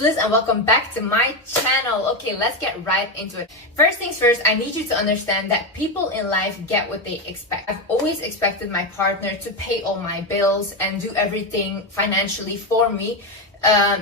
Liz and welcome back to my channel. Okay, let's get right into it. First things first, I need you to understand that people in life get what they expect. I've always expected my partner to pay all my bills and do everything financially for me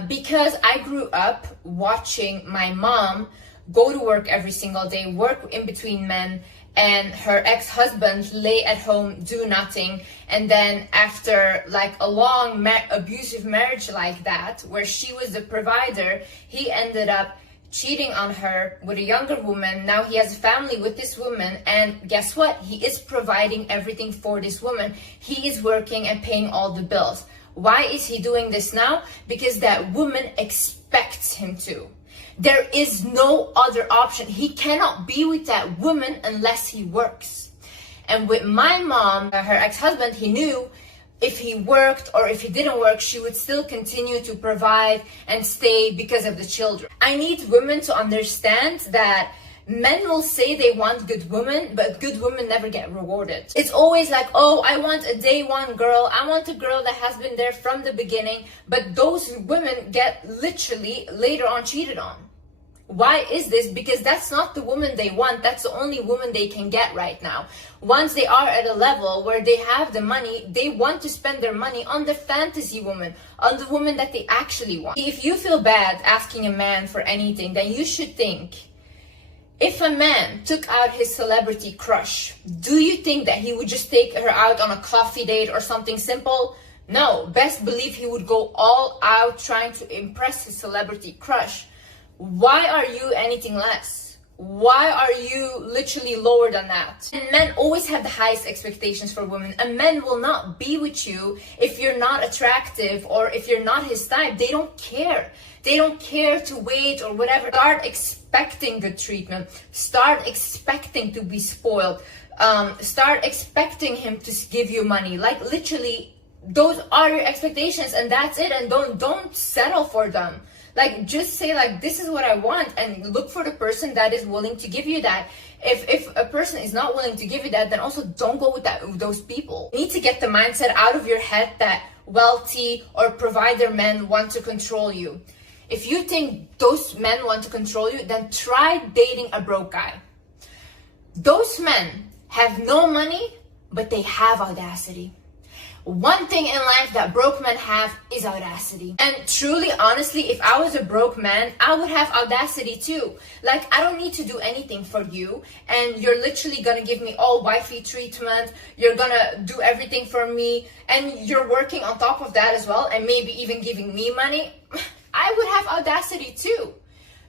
because I grew up watching my mom go to work every single day, work in between men, and her ex-husband lay at home, do nothing. And then after like a long abusive marriage like that, where she was the provider, he ended up cheating on her with a younger woman. Now he has a family with this woman, and guess what? He is providing everything for this woman. He is working and paying all the bills. Why is he doing this now? Because that woman expects him to. There is no other option. He cannot be with that woman unless he works. And with my mom, her ex-husband, he knew if he worked or if he didn't work, she would still continue to provide and stay because of the children. I need women to understand that men will say they want good women, but good women never get rewarded. It's always like, oh, I want a day one girl. I want a girl that has been there from the beginning. But those women get literally later on cheated on. Why is this? Because that's not the woman they want. That's the only woman they can get right now. Once they are at a level where they have the money, they want to spend their money on the fantasy woman, on the woman that they actually want. If you feel bad asking a man for anything, then you should think, if a man took out his celebrity crush, do you think that he would just take her out on a coffee date or something simple? No, best believe he would go all out trying to impress his celebrity crush. Why are you anything less? Why are you literally lower than that? And men always have the highest expectations for women. A man will not be with you if you're not attractive or if you're not his type. They don't care. They don't care to wait or whatever. Start expecting good treatment. Start expecting to be spoiled. Start expecting him to give you money. Like literally, those are your expectations and that's it. And don't settle for them. Like, just say like, this is what I want, and look for the person that is willing to give you that. If a person is not willing to give you that, then also don't go with those people. You need to get the mindset out of your head that wealthy or provider men want to control you. If you think those men want to control you, then try dating a broke guy. Those men have no money, but they have audacity. One thing in life that broke men have is audacity. And truly, honestly, if I was a broke man, I would have audacity too. Like, I don't need to do anything for you, and you're literally gonna give me all wifey treatment, you're gonna do everything for me, and you're working on top of that as well, and maybe even giving me money. I would have audacity too.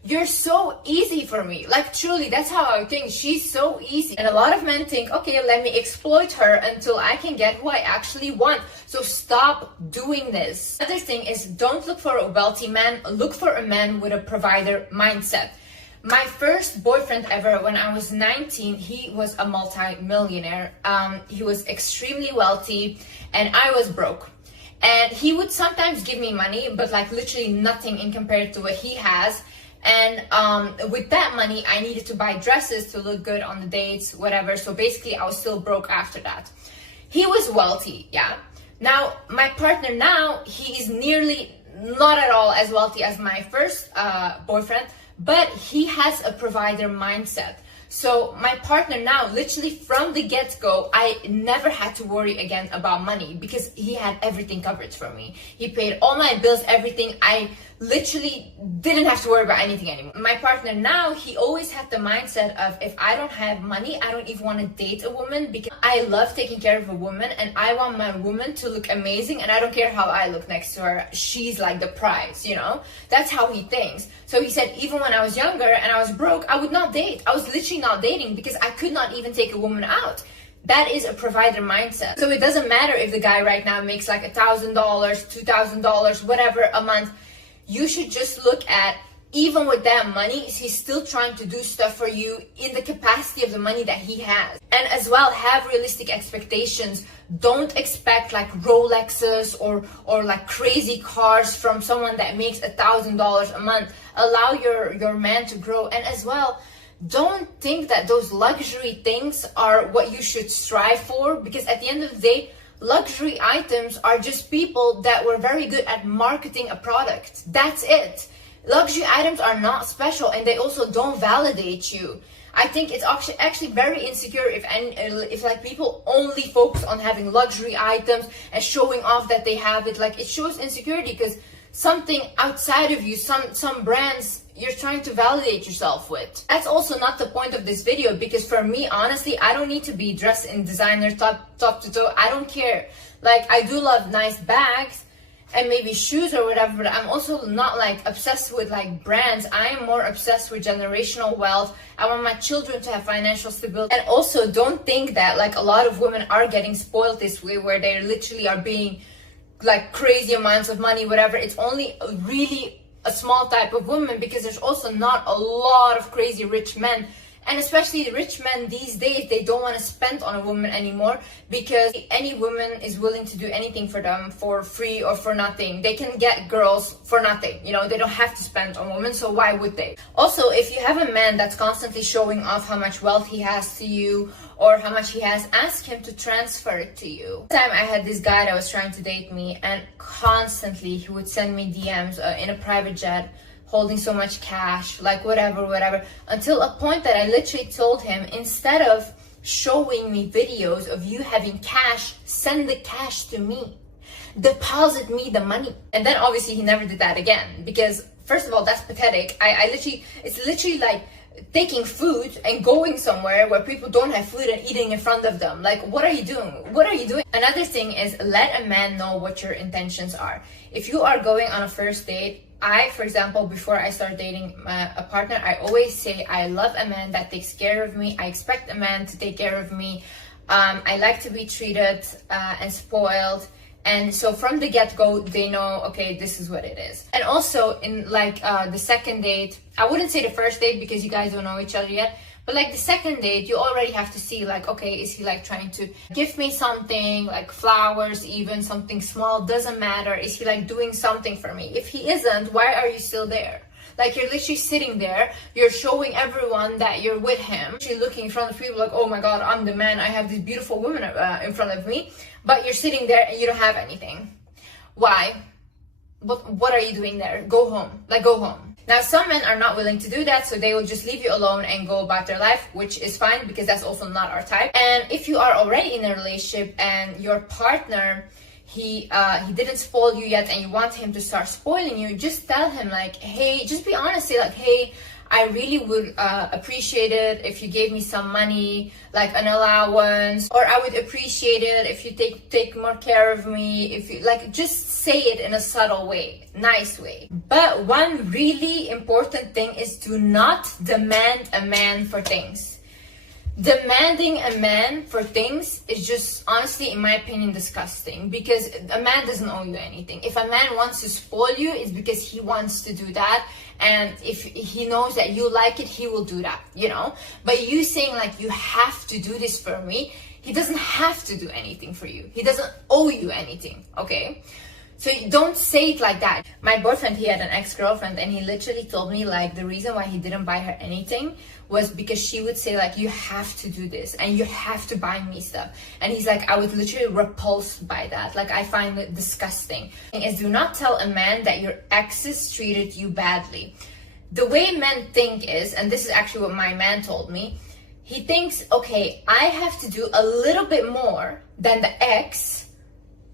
You're so easy for me. Like, truly, that's how I think. She's so easy. And a lot of men think, okay, let me exploit her until I can get who I actually want. So stop doing this. Another thing is, don't look for a wealthy man. Look for a man with a provider mindset. My first boyfriend ever, when I was 19, he was a multi-millionaire. He was extremely wealthy and I was broke. And he would sometimes give me money, but like literally nothing in compared to what he has. And with that money, I needed to buy dresses to look good on the dates, whatever. So basically, I was still broke after that. He was wealthy, yeah. Now, my partner now, he is nearly not at all as wealthy as my first boyfriend, but he has a provider mindset. So my partner now, literally from the get-go, I never had to worry again about money because he had everything covered for me. He paid all my bills, everything. I literally didn't have to worry about anything anymore. My partner now, he always had the mindset of, if I don't have money, I don't even want to date a woman because I love taking care of a woman and I want my woman to look amazing and I don't care how I look next to her. She's like the prize, you know? That's how he thinks. So he said, even when I was younger and I was broke, I would not date. I was literally not dating because I could not even take a woman out. That is a provider mindset. So it doesn't matter if the guy right now makes like $1,000, $2,000, whatever a month. You should just look at, even with that money, he's still trying to do stuff for you in the capacity of the money that he has. And as well, have realistic expectations. Don't expect like Rolexes or like crazy cars from someone that makes $1,000 a month. Allow your man to grow. And as well, don't think that those luxury things are what you should strive for, because at the end of the day, luxury items are just people that were very good at marketing a product. That's it. Luxury items are not special, and they also don't validate you. I think it's actually very insecure if like people only focus on having luxury items and showing off that they have it. Like, it shows insecurity because something outside of you, some brands you're trying to validate yourself with. That's also not the point of this video, because for me, honestly, I don't need to be dressed in designer top to toe. I don't care. Like, I do love nice bags and maybe shoes or whatever, but I'm also not like obsessed with like brands. I am more obsessed with generational wealth. I want my children to have financial stability. And also, don't think that like a lot of women are getting spoiled this way, where they literally are being like crazy amounts of money, whatever. It's only really a small type of woman, because there's also not a lot of crazy rich men. And especially rich men these days, they don't want to spend on a woman anymore, because any woman is willing to do anything for them for free or for nothing. They can get girls for nothing, you know, they don't have to spend on women, so why would they? Also, if you have a man that's constantly showing off how much wealth he has to you or how much he has, ask him to transfer it to you. One time I had this guy that was trying to date me, and constantly he would send me DMs in a private jet, holding so much cash, like whatever, until a point that I literally told him, instead of showing me videos of you having cash, send the cash to me. Deposit me the money. And then obviously he never did that again, because first of all, that's pathetic. It's literally like taking food and going somewhere where people don't have food and eating in front of them. Like, what are you doing? What are you doing? Another thing is, let a man know what your intentions are. If you are going on a first date, for example, before I start dating a partner, I always say I love a man that takes care of me. I expect a man to take care of me. I like to be treated and spoiled. And so from the get-go, they know, okay, this is what it is. And also in like the second date, I wouldn't say the first date because you guys don't know each other yet, but like the second date, you already have to see like, okay, is he like trying to give me something, like flowers, even something small, doesn't matter. Is he like doing something for me? If he isn't, why are you still there? Like, you're literally sitting there, you're showing everyone that you're with him, you're looking in front of people like, oh my god, I'm the man, I have this beautiful woman in front of me, but you're sitting there and you don't have anything. Why? What are you doing there? Go home. Like, go home. Now, some men are not willing to do that, so they will just leave you alone and go about their life, which is fine because that's also not our type. And if you are already in a relationship and your partner, he didn't spoil you yet and you want him to start spoiling you, just tell him like, hey, just be honest, say like, hey, I really would appreciate it if you gave me some money, like an allowance, or I would appreciate it if you take more care of me. If you like, just say it in a subtle way, nice way. But one really important thing is, do not demand a man for things. Demanding a man for things is just, honestly, in my opinion, disgusting, because a man doesn't owe you anything. If a man wants to spoil you, it's because he wants to do that, and if he knows that you like it, he will do that, you know? But you saying like, you have to do this for me, he doesn't have to do anything for you. He doesn't owe you anything, okay? So don't say it like that. My boyfriend, he had an ex-girlfriend, and he literally told me like the reason why he didn't buy her anything was because she would say like, you have to do this and you have to buy me stuff. And he's like, I was literally repulsed by that. Like, I find it disgusting. Is, do not tell a man that your exes treated you badly. The way men think is, and this is actually what my man told me, he thinks, okay, I have to do a little bit more than the ex.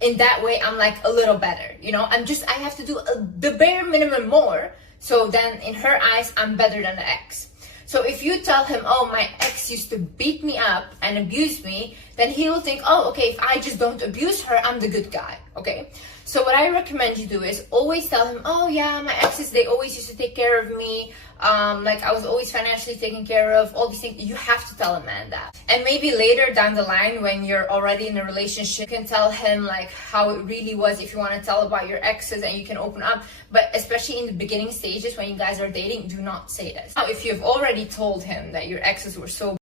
In that way, I'm like a little better, you know? I have to do the bare minimum more. So then in her eyes, I'm better than the ex. So if you tell him, oh, my ex used to beat me up and abuse me, then he will think, oh, okay, if I just don't abuse her, I'm the good guy, okay? So what I recommend you do is always tell him, oh yeah, my exes, they always used to take care of me. Like, I was always financially taken care of, all these things. You have to tell a man that. And maybe later down the line, when you're already in a relationship, you can tell him like how it really was, if you want to tell about your exes, and you can open up. But especially in the beginning stages when you guys are dating, do not say this. Now, if you've already told him that your exes were so